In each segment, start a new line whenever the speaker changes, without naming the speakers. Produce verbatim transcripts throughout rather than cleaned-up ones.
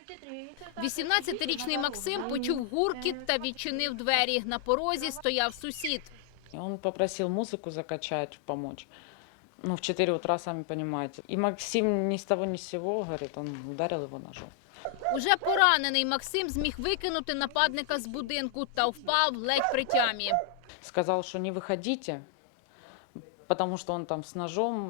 вісімнадцятирічний Максим почув гуркіт та відчинив двері. На порозі стояв сусід.
Он попросил музыку закачать, помочь. Ну, в четыре утра, сами понимаете. И Максим ни с того ни с сего, говорит, он ударил его ножом.
Уже поранений Максим зміг викинути нападника з будинку та впав ледь при тямі.
Сказал, что не выходите, потому что он там с ножом.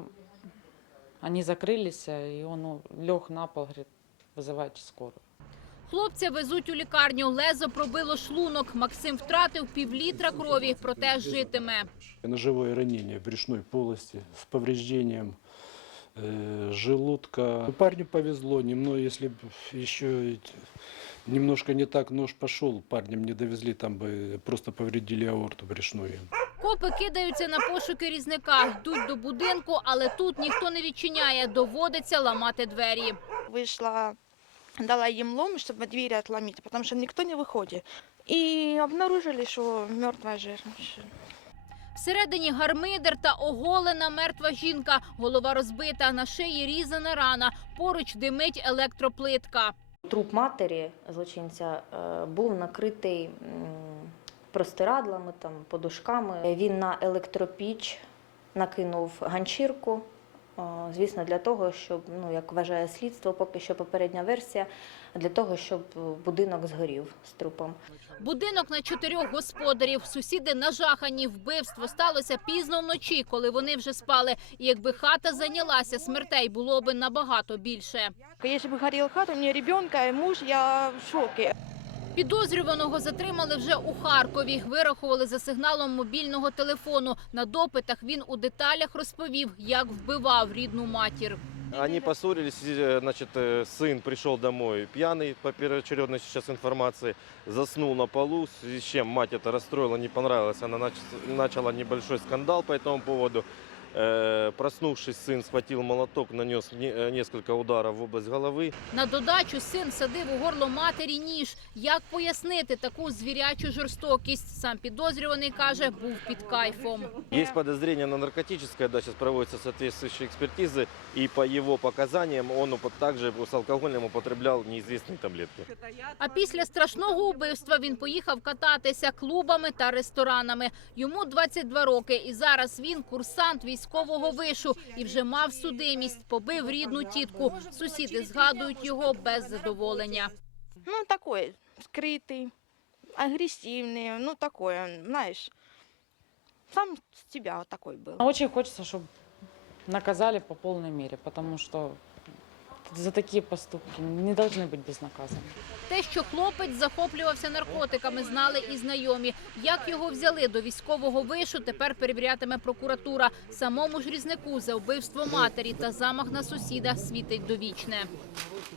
Они закрылись, и он лег на пол, говорит, вызывайте скорую.
Хлопця везуть у лікарню. Лезо пробило шлунок. Максим втратив півлітра крові, проте житиме.
Ножевое ранение брюшной полости с повреждением э, желудка. Парню повезло, немного, если бы еще немножко не так нож пошел, парнем не довезли, там бы просто повредили аорту брюшную.
Копи кидаються на пошуки різника, йдуть до будинку, але тут ніхто не відчиняє, доводиться ламати двері.
Вышла, дала им лом, чтобы двери отломить, потому что никто не выходит. И обнаружили, что мертвая женщина.
Всередині гармидер та оголена мертва жінка. Голова розбита, на шиї різана рана, поруч димить електроплитка.
Труп матері злочинця е, був накритий м, простирадлами, там, подушками. Він на електропіч накинув ганчірку, е, звісно, для того, щоб, ну, як вважає слідство, поки що попередня версія, для того, щоб будинок згорів з трупом.
Будинок на чотирьох господарів. Сусіди нажахані. Вбивство сталося пізно вночі, коли вони вже спали. І якби хата зайнялася, смертей було би набагато більше.
Если бы горела хата, у меня ребенка и муж, я в шоке.
Підозрюваного затримали вже у Харкові. Вирахували за сигналом мобільного телефону. На допитах він у деталях розповів, як вбивав рідну матір.
Они поссорились, значит, сын пришел домой пьяный, по первоочередной сейчас информации, заснул на полу, в связи с чем мать это расстроила, не понравилось, она начала небольшой скандал по этому поводу. Проснувшись, сын схватил молоток, нанес несколько ударов в область головы.
На додачу син садив у горло матері ніж. Як пояснити таку звірячу жорстокість? Сам підозрюваний каже, був під кайфом.
Есть подозрение на наркотическое, да, сейчас проводятся соответствующие экспертизы, и по его показаниям он также с алкоголем употреблял неизвестные таблетки.
А після страшного убивства він поїхав кататися клубами та ресторанами. Йому двадцять два роки, і зараз він курсант військового вишу і вже мав судимість, побив рідну тітку. Сусіди згадують його без задоволення.
Ну, такой, скрытый, агрессивный, ну, такое, знаешь, сам с тебя вот такой был.
Очень хочется, чтобы наказали по полной мере, потому что за такие поступки не должны быть безнаказаны.
Те, що хлопець захоплювався наркотиками, знали і знайомі. Як його взяли до військового вишу, тепер перевірятиме прокуратура. Самому ж різнику за вбивство матері та замах на сусіда світить довічне.